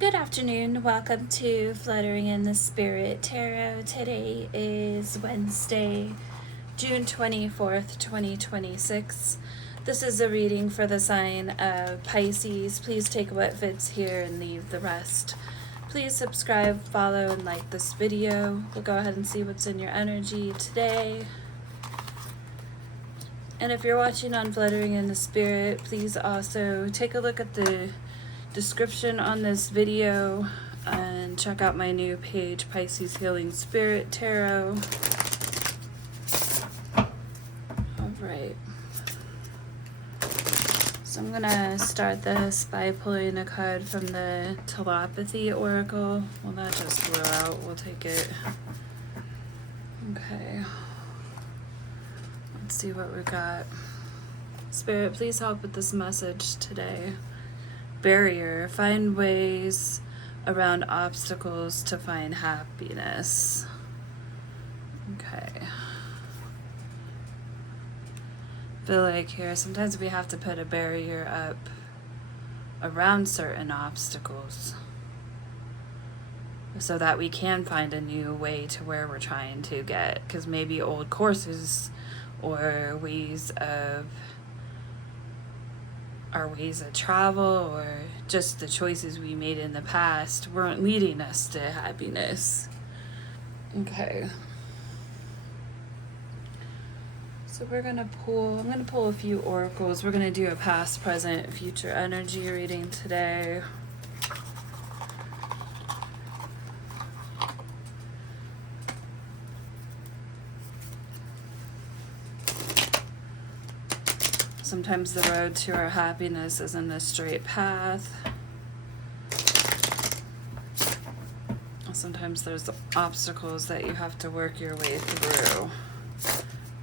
Good afternoon. Welcome to Fluttering in the Spirit Tarot. Today is Wednesday, June 24th, 2026. This is a reading for the sign of Pisces. Please take what fits here and leave the rest. Please subscribe, follow, and like this video. We'll go ahead and see what's in your energy today. And if you're watching on Fluttering in the Spirit, please also take a look at the description on this video and check out my new page, Pisces Healing Spirit Tarot. Alright, so I'm gonna start this by pulling a card from the Telepathy Oracle. Well, that just blew out. We'll take it. Okay, let's see what we got. Spirit, please help with this message today. Barrier. Find ways around obstacles to find happiness. Okay. I feel like here sometimes we have to put a barrier up around certain obstacles so that we can find a new way to where we're trying to get, because maybe old courses or ways of our ways of travel or just the choices we made in the past weren't leading us to happiness. Okay. So I'm gonna pull a few oracles. We're gonna do a past, present, future energy reading today. Sometimes the road to our happiness isn't a straight path. Sometimes there's obstacles that you have to work your way through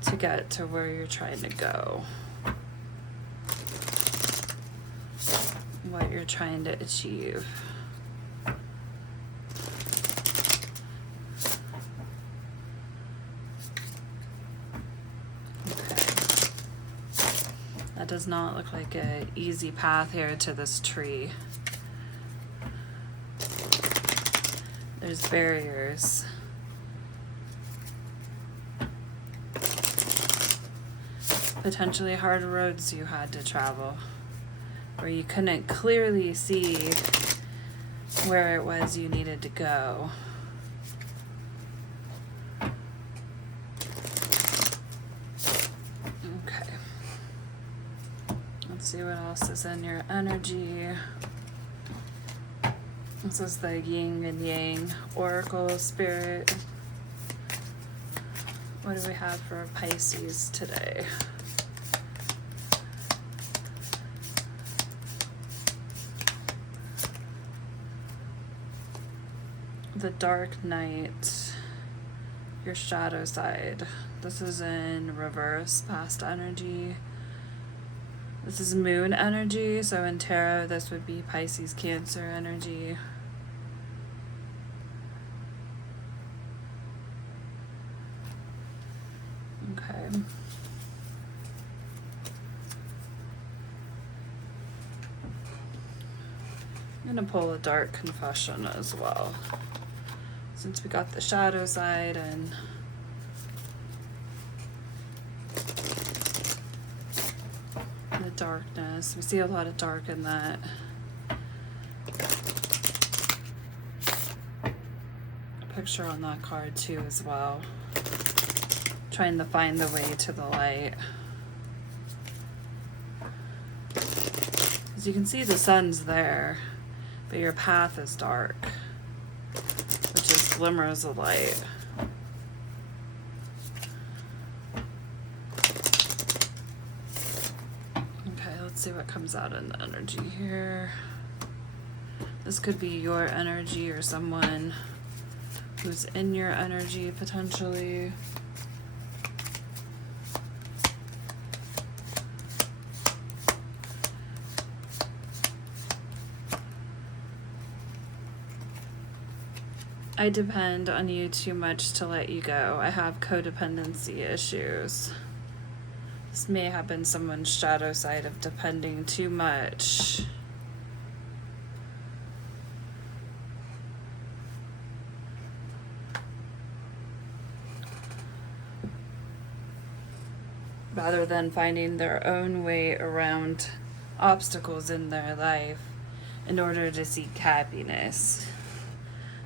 to get to where you're trying to go, what you're trying to achieve. That does not look like an easy path here to this tree. There's barriers. Potentially hard roads you had to travel, where you couldn't clearly see where it was you needed to go. See what else is in your energy. This is the yin and yang oracle spirit. What do we have for Pisces today? The dark night, your shadow side. This is in reverse, past energy. This is moon energy, so in tarot this would be Pisces Cancer energy. Okay. I'm going to pull a dark confession as well, since we got the shadow side and the darkness. We see a lot of dark in that. Picture on that card too as well. Trying to find the way to the light. As you can see, the sun's there, but your path is dark, which is glimmers of light. See what comes out in the energy here. This could be your energy or someone who's in your energy potentially. I depend on you too much to let you go. I have codependency issues. This may have been someone's shadow side of depending too much. rather than finding their own way around obstacles in their life in order to seek happiness.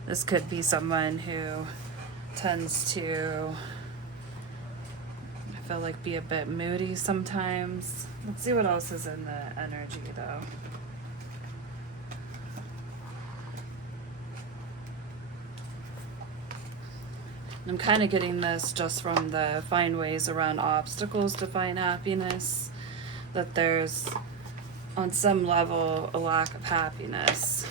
This could be someone who tends to, I feel like, be a bit moody sometimes. Let's see what else is in the energy though. I'm kind of getting this just from the find ways around obstacles to find happiness, that there's, on some level, a lack of happiness.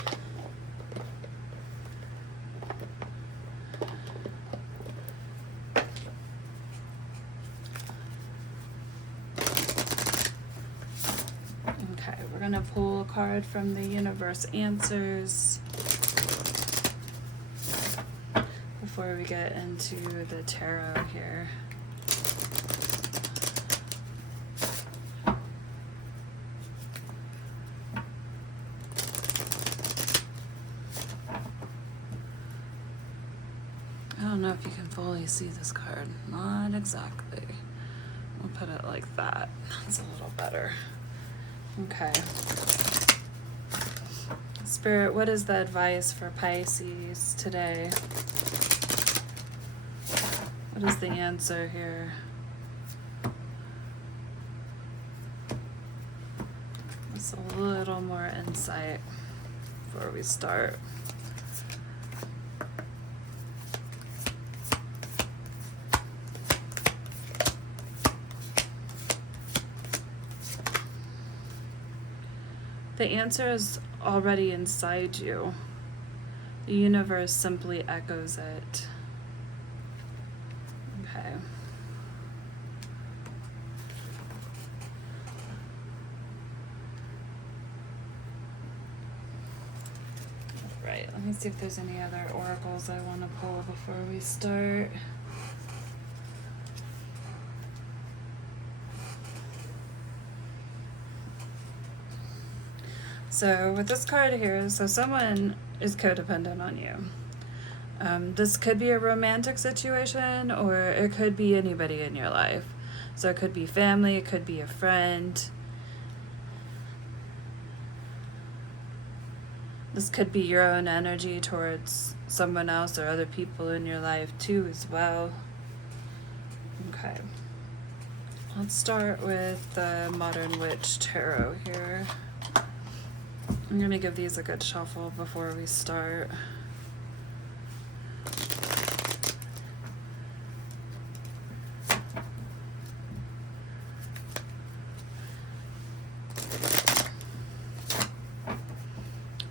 Okay, we're going to pull a card from the universe answers before we get into the tarot here. I don't know if you can fully see this card. Not exactly. We'll put it like that. That's a little better. Okay. Spirit, what is the advice for Pisces today? What is the answer here? Just a little more insight before we start. The answer is already inside you. The universe simply echoes it. Okay. Right, let me see if there's any other oracles I want to pull before we start. So with this card here, so someone is codependent on you. This could be a romantic situation, or it could be anybody in your life. So it could be family, it could be a friend. This could be your own energy towards someone else or other people in your life too as well. Okay. Let's start with the Modern Witch Tarot here. I'm going to give these a good shuffle before we start. I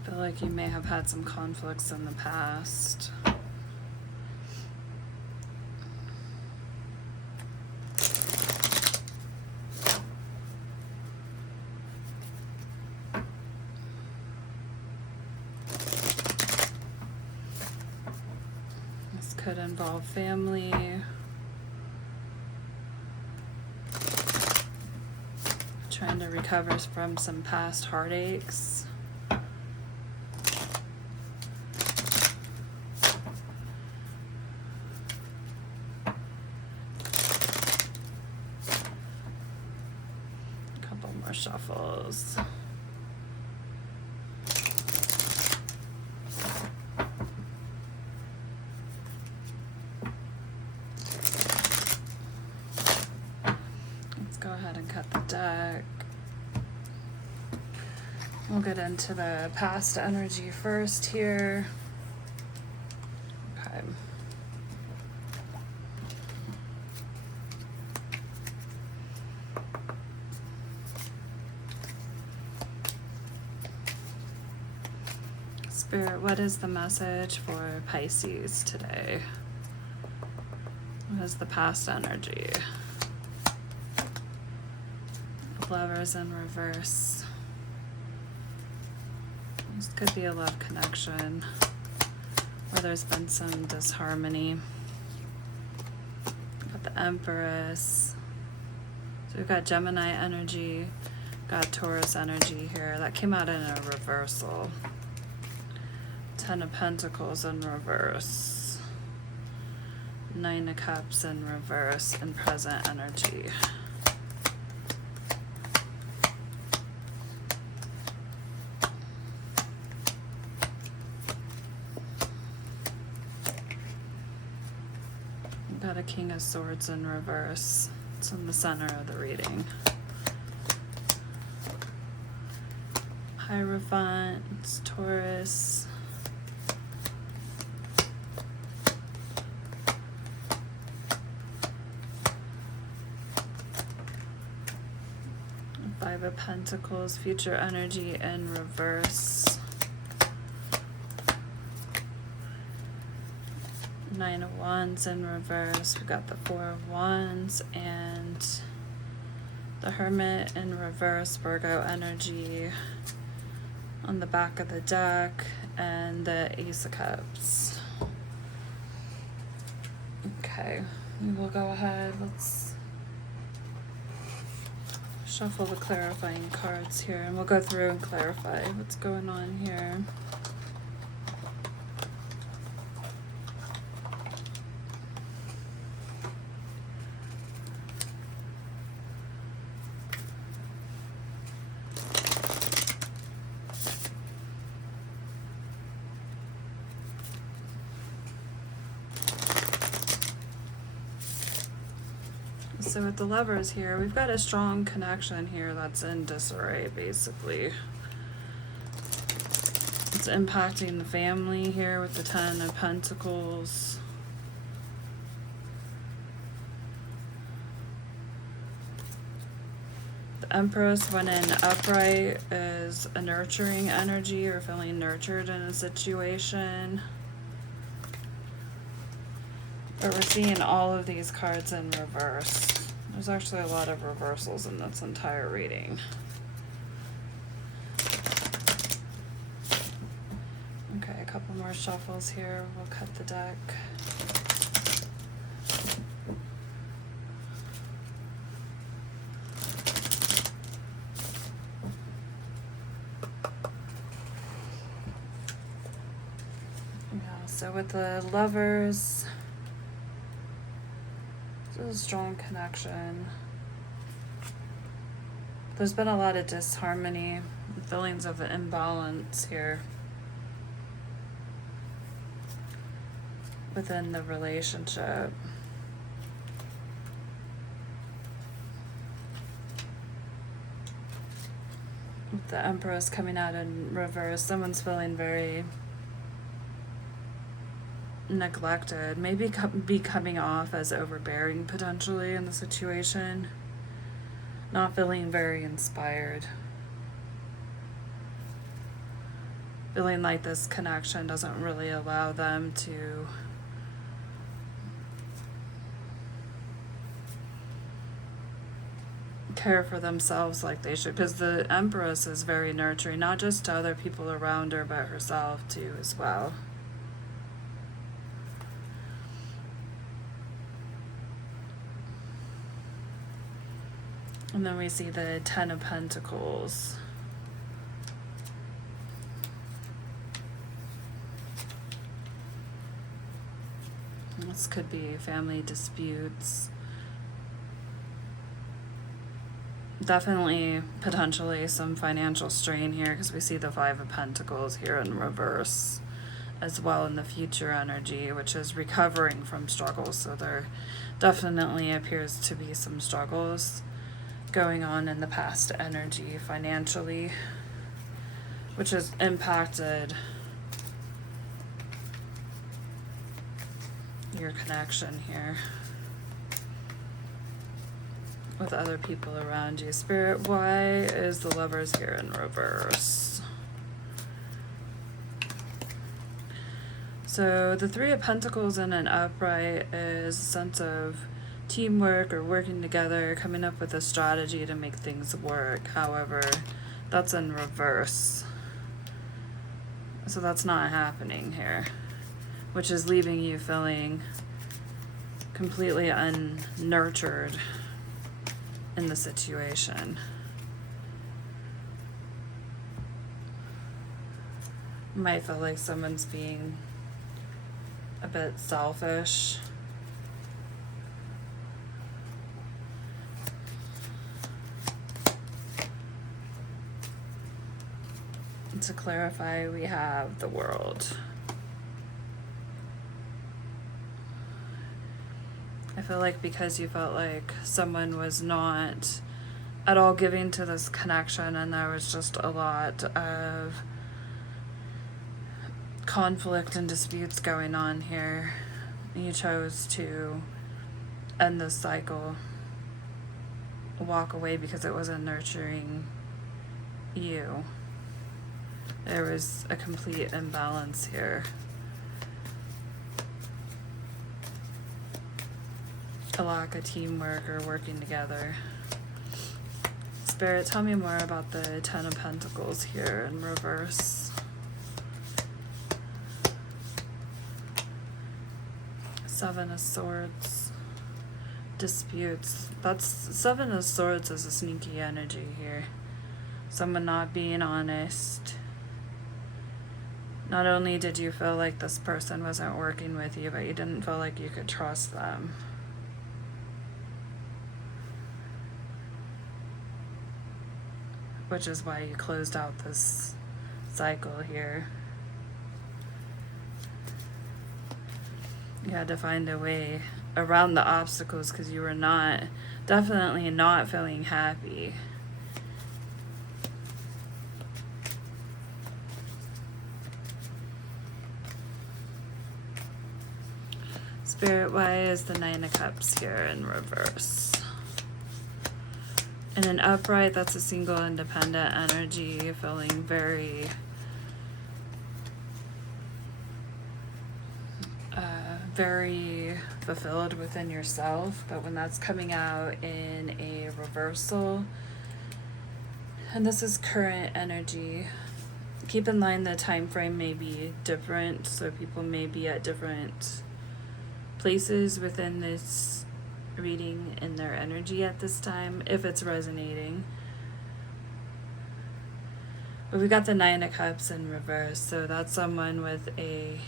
feel like you may have had some conflicts in the past. Could involve family. Trying to recover from some past heartaches. A couple more shuffles. Go ahead and cut the deck. We'll get into the past energy first here. Okay. Spirit, what is the message for Pisces today? What is the past energy? Lovers in reverse. This could be a love connection where there's been some disharmony. Got the Empress. So we've got Gemini energy, got Taurus energy here. That came out in a reversal. 10 of Pentacles in reverse. 9 of Cups in reverse in present energy. got a King of Swords in reverse. It's in the center of the reading. Hierophant, Taurus. Five of Pentacles, future energy in reverse. Nine of Wands in reverse. We got the Four of Wands and the Hermit in reverse, Virgo energy on the back of the deck, and the Ace of Cups. Okay, we will go ahead. Let's shuffle the clarifying cards here, and we'll go through and clarify what's going on here. So with the Lovers here, we've got a strong connection here that's in disarray, basically. It's impacting the family here with the Ten of Pentacles. The Empress, when in upright, is a nurturing energy or feeling nurtured in a situation. But we're seeing all of these cards in reverse. There's actually a lot of reversals in this entire reading. Okay, a couple more shuffles here. We'll cut the deck. Yeah, so with the Lovers, this is a strong connection. There's been a lot of disharmony, feelings of imbalance here within the relationship. With the Empress coming out in reverse, someone's feeling very neglected, maybe be coming off as overbearing potentially in the situation, not feeling very inspired, feeling like this connection doesn't really allow them to care for themselves like they should, because the Empress is very nurturing, not just to other people around her, but herself too as well. And then we see the Ten of Pentacles. This could be family disputes. Definitely, potentially some financial strain here, because we see the Five of Pentacles here in reverse as well in the future energy, which is recovering from struggles. So there definitely appears to be some struggles going on in the past energy financially, which has impacted your connection here with other people around you. Spirit, why is the Lovers here in reverse? So the Three of Pentacles in an upright is a sense of teamwork or working together, coming up with a strategy to make things work. However, that's in reverse. So that's not happening here, which is leaving you feeling completely unnurtured in the situation. You might feel like someone's being a bit selfish. To clarify, we have the World. feel like because you felt like someone was not at all giving to this connection, and there was just a lot of conflict and disputes going on here, you chose to end this cycle, walk away because it wasn't nurturing you. There was a complete imbalance here. A lack of teamwork or working together. Spirit, tell me more about the Ten of Pentacles here in reverse. Seven of Swords. Disputes. That's Seven of Swords is a sneaky energy here. Someone not being honest. Not only did you feel like this person wasn't working with you, but you didn't feel like you could trust them. Which is why you closed out this cycle here. You had to find a way around the obstacles because you were definitely not feeling happy. Spirit, why is the Nine of Cups here in reverse? In an upright, that's a single independent energy, feeling very very fulfilled within yourself. But when that's coming out in a reversal, and this is current energy, keep in mind the time frame may be different, so people may be at different places within this reading in their energy at this time, if it's resonating. But we got the Nine of Cups in reverse, so that's someone with a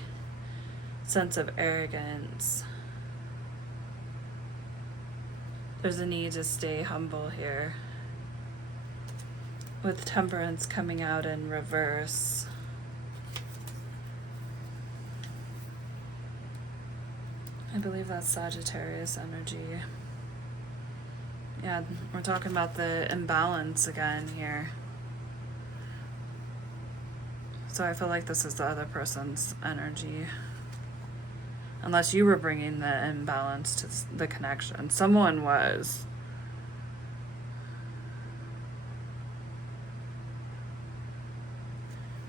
sense of arrogance. There's a need to stay humble here. With Temperance coming out in reverse. I believe that's Sagittarius energy. Yeah, we're talking about the imbalance again here. So I feel like this is the other person's energy. Unless you were bringing the imbalance to the connection. Someone was.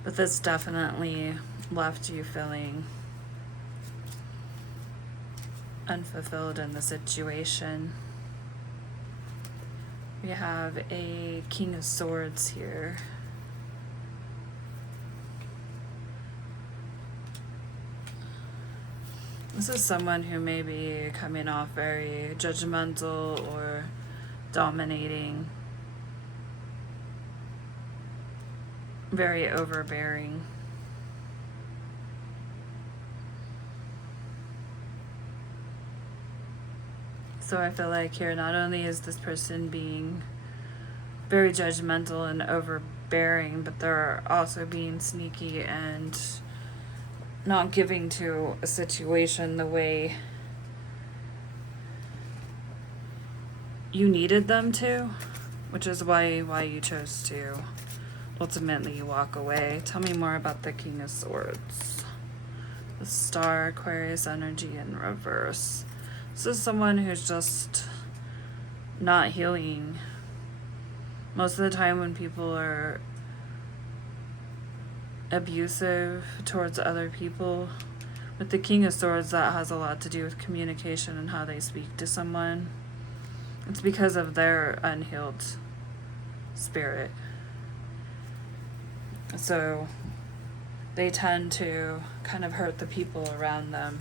But this definitely left you feeling unfulfilled in the situation. We have a King of Swords here. This is someone who may be coming off very judgmental or dominating, very overbearing. So I feel like here, not only is this person being very judgmental and overbearing, but they're also being sneaky and not giving to a situation the way you needed them to, which is why you chose to ultimately walk away. Tell me more about the King of Swords. The Star, Aquarius energy in reverse. This is someone who's just not healing. Most of the time when people are abusive towards other people, with the King of Swords, that has a lot to do with communication and how they speak to someone. It's because of their unhealed spirit. So they tend to kind of hurt the people around them.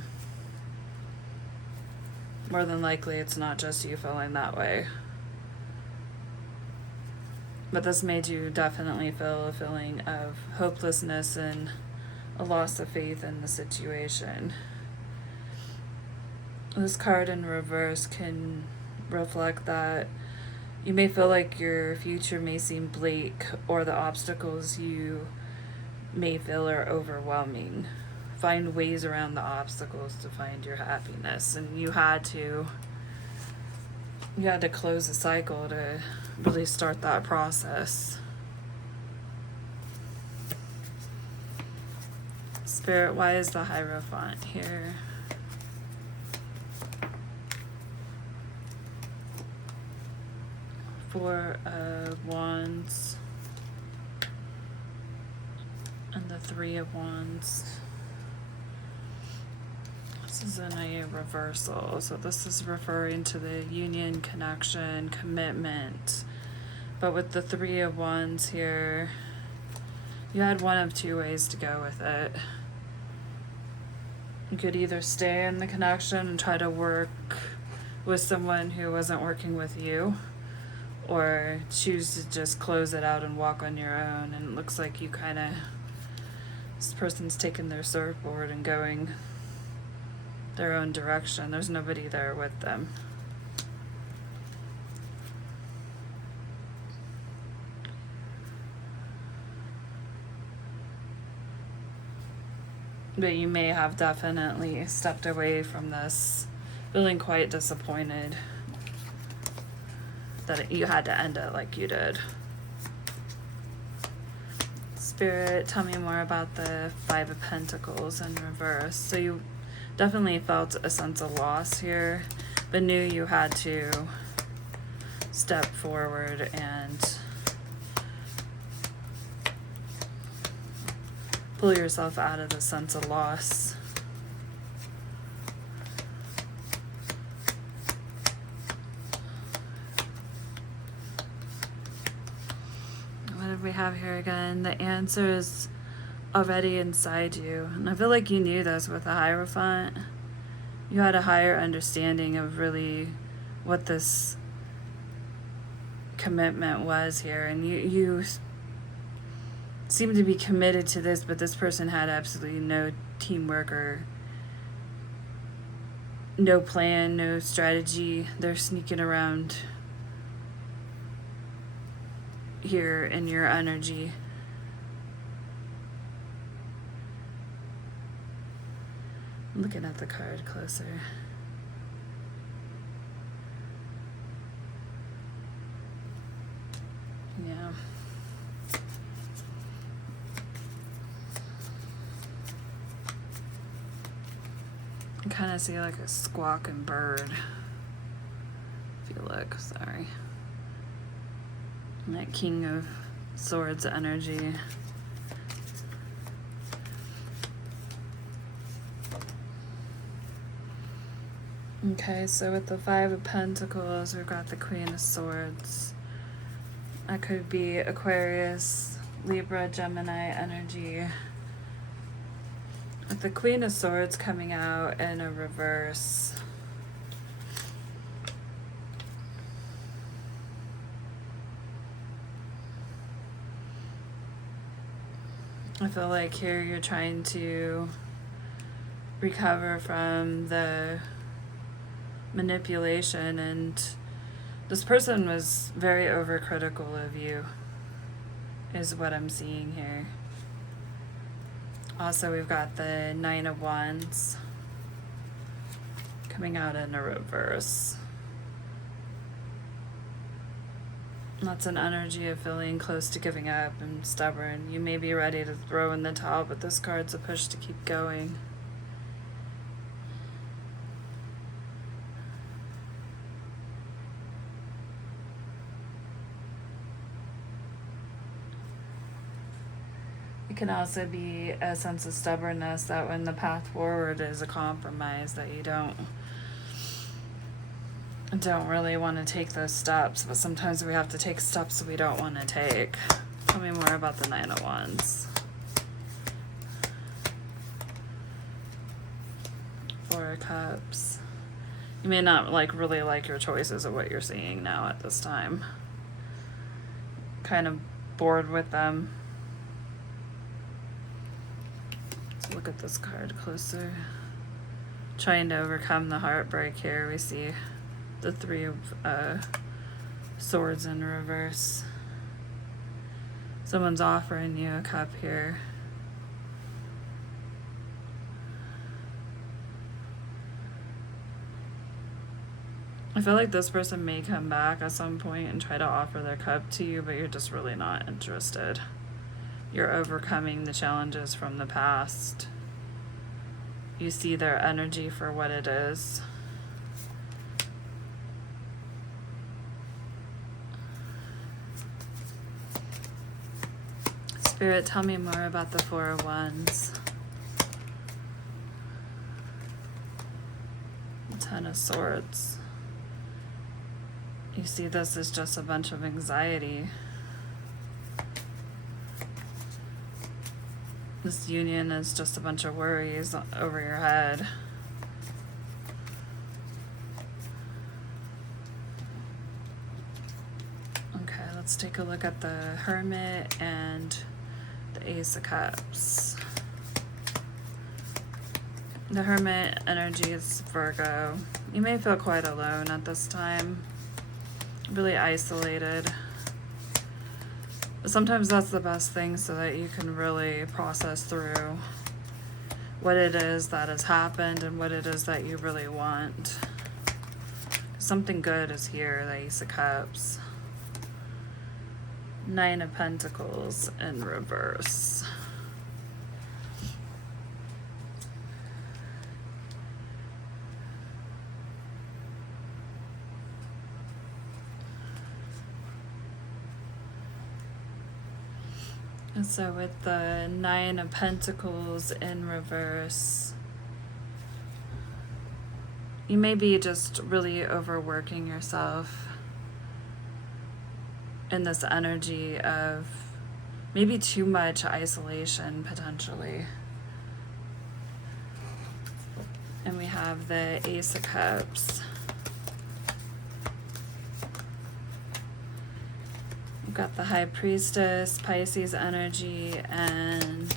More than likely, it's not just you feeling that way. But this made you definitely feel a feeling of hopelessness and a loss of faith in the situation. This card in reverse can reflect that you may feel like your future may seem bleak, or the obstacles you may feel are overwhelming. Find ways around the obstacles to find your happiness, and you had to you had to close the cycle to really start that process. Spirit, why is the Hierophant here? Four of Wands and the Three of Wands. This is a reversal, so this is referring to the union, connection, commitment. But with the Three of Wands here, you had one of two ways to go with it. You could either stay in the connection and try to work with someone who wasn't working with you, or choose to just close it out and walk on your own. And it looks like you kind of, this person's taking their surfboard and going their own direction. There's nobody there with them. But you may have definitely stepped away from this feeling quite disappointed that you had to end it like you did. Spirit, tell me more about the Five of Pentacles in reverse. So you definitely felt a sense of loss here, but knew you had to step forward and pull yourself out of the sense of loss. What did we have here again? The answer is already inside you. And I feel like you knew this with the Hierophant. You had a higher understanding of really what this commitment was here. And you seem to be committed to this, but this person had absolutely no teamwork or no plan, no strategy. They're sneaking around here in your energy. I'm looking at the card closer. Yeah. I kind of see like a squawking bird. If you look, sorry. And that King of Swords energy. Okay, so with the Five of Pentacles, we've got the Queen of Swords. That could be Aquarius, Libra, Gemini energy. With the Queen of Swords coming out in a reverse. I feel like here you're trying to recover from the manipulation, and this person was very overcritical of you, is what I'm seeing here. Also, we've got the Nine of Wands coming out in a reverse. That's an energy of feeling close to giving up and stubborn. You may be ready to throw in the towel, but this card's a push to keep going. It can also be a sense of stubbornness that when the path forward is a compromise, that you don't really want to take those steps, but sometimes we have to take steps we don't want to take. Tell me more about the Nine of Wands. Four of Cups. You may not really like your choices of what you're seeing now at this time. Kind of bored with them. Let's look at this card closer. Trying to overcome the heartbreak here. We see the Three of Swords in reverse. Someone's offering you a cup here. I feel like this person may come back at some point and try to offer their cup to you, but you're just really not interested. You're overcoming the challenges from the past. You see their energy for what it is. Spirit, tell me more about the Four of Wands. Ten of Swords. You see this as just a bunch of anxiety. This union is just a bunch of worries over your head. Okay, let's take a look at the Hermit and the Ace of Cups. The Hermit energy is Virgo. You may feel quite alone at this time, really isolated. But sometimes that's the best thing, so that you can really process through what it is that has happened and what it is that you really want. Something good is here, the Ace of Cups. Nine of Pentacles in reverse. And so with the Nine of Pentacles in reverse, you may be just really overworking yourself in this energy of maybe too much isolation, potentially. And we have the Ace of Cups. We've got the High Priestess, Pisces energy, and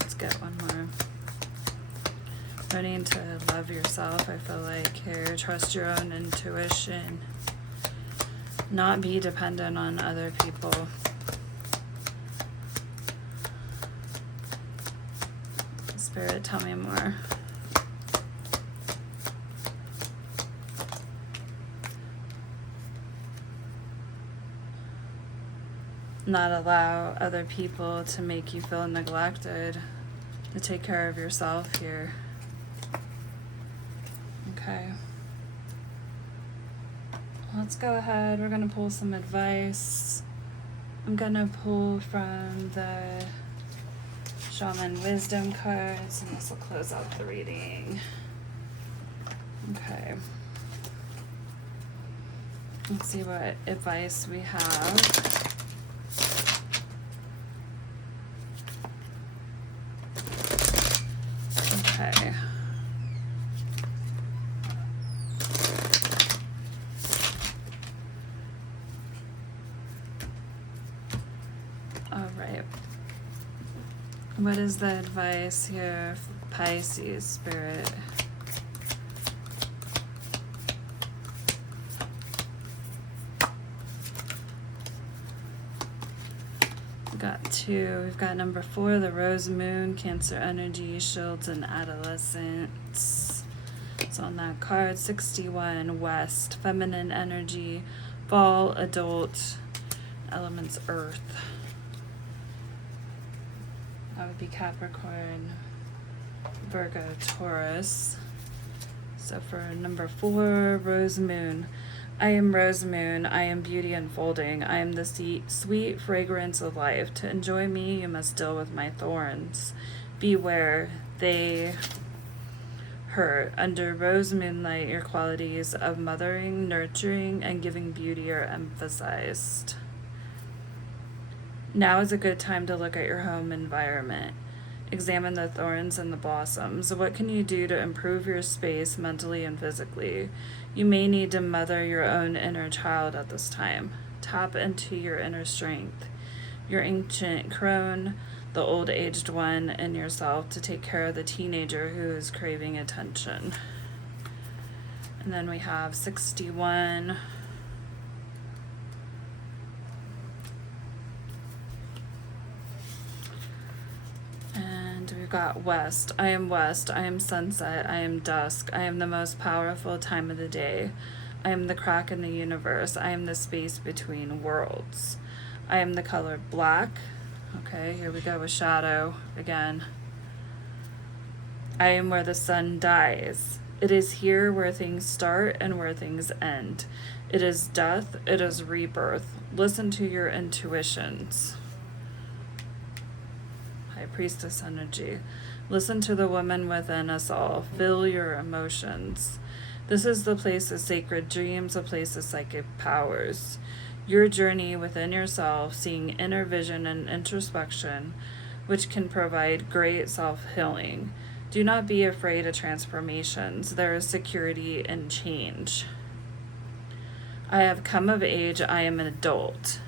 let's get one more. Learning to love yourself, I feel like here. Trust your own intuition. Not be dependent on other people. Spirit, tell me more. Not allow other people to make you feel neglected. To take care of yourself here. Okay. Let's go ahead. We're going to pull some advice. I'm going to pull from the Shaman Wisdom cards, and this will close out the reading. Okay. Let's see what advice we have. Okay. All right. What is the advice here for Pisces, Spirit? We've got two. We've got number 4, the Rose Moon, Cancer energy, shields and adolescence. It's on that card. 61, West, feminine energy, fall, adult, elements, earth. That would be Capricorn, Virgo, Taurus. So for number 4, Rose Moon. I am Rose Moon. I am beauty unfolding. I am the sweet fragrance of life. To enjoy me, you must deal with my thorns. Beware, they hurt. Under rose moonlight, your qualities of mothering, nurturing, and giving beauty are emphasized. Now is a good time to look at your home environment. Examine the thorns and the blossoms. What can you do to improve your space mentally and physically? You may need to mother your own inner child at this time. Tap into your inner strength, your ancient crone, the old aged one in yourself, to take care of the teenager who is craving attention. And then we have 61. got west. I am west. I am sunset. I am dusk. I am the most powerful time of the day. I am the crack in the universe. I am the space between worlds. I am the color black. Okay, here we go with shadow again. I am where the sun dies. It is here where things start and where things end. It is death. It is rebirth. Listen to your intuitions. High Priestess energy. Listen to the woman within us all. Feel your emotions. This is the place of sacred dreams, a place of psychic powers. Your journey within yourself, seeing inner vision and introspection, which can provide great self-healing. Do not be afraid of transformations. There is security in change. I have come of age. I am an adult.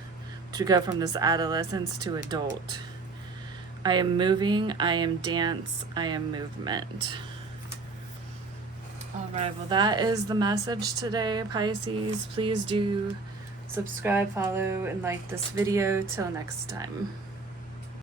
To go from this adolescence to adult. I am moving. I am dance. I am movement. All right. Well, that is the message today, Pisces. Please do subscribe, follow, and like this video. Till next time.